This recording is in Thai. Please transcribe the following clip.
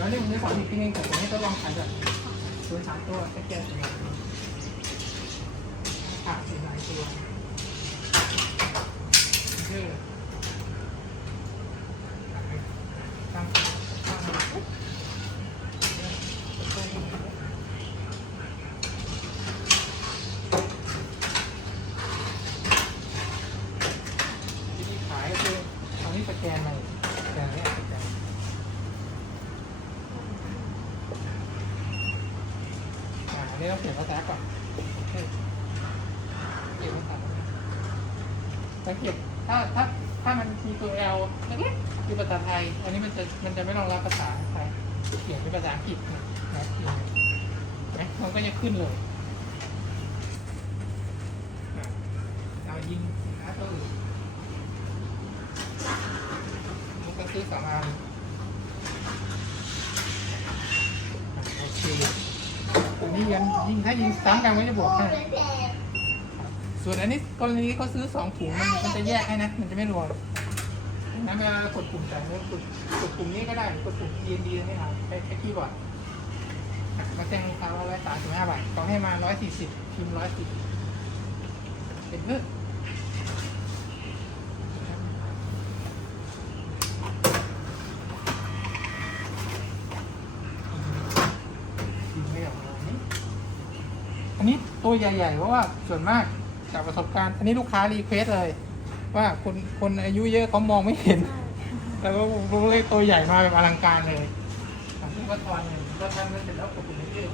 ดี๋ยวนี่ผมจะสอนอีกทีนึงแต่ผมให้ทดลองขายแบบตัวสามตัวแค่แก้ตัวขาดเป็นหลายตัวชื่อตั้งตั้งปุ๊บวิธีขายก็คือเอานี่สแกนมาสแกนเนี่ยสแกน อ่าอั นนี้เราเปลี่ยนภาษาก่อนเปลี่ยนภาษาสังเกตถ้าถ้าถ้ามันมีตัว L เล็กๆคือภาษาไทย อันนี้มันจะมันจะไม่รองรับภาษาไทยเปลี่ยนเป็นภาษาอังกฤษนะนะมันก็จะขึ้นเลยเรายิงสินค้าตัวอื่นมันก็ซื้อสองอันอะโอเค อั นี้ยันยิงถ้ายิงซ้ำกันก็จะบวกให้ส่วนอันนี้กรณีเขาซื้อสองถุงมันจะแยกให้นะ มันจะไม่รวมนั้นเวลากดปุ่มจ่ายเงินกดกดปุ่มนี้ก็ได้หรือกดปุ่ม DND ไม่เอาใช้แค่คีย์บอร์ดมาแจ้งลูกค้าว่าร้อยสามสิบห้าบาทต้องให้มาร้อยสี่สิบพิมพ์ร้อยสิบเป็นเพื่อยิงไม่ออกมานี่ อันนี้ตัวใหญ่ๆเพราะว่าส่วนมากจากประสบการณ์ อันนี้ลูกค้ารีเควสเลย ว่าคนคนอายุเยอะเขามองไม่เห็น แต่ว่าลงเลยตัวใหญ่มาแบบอลังการเลยทำที่วัดทอนเลยก็ทำแล้เสร็จแล้วกดปุ่มนี้เรื่อย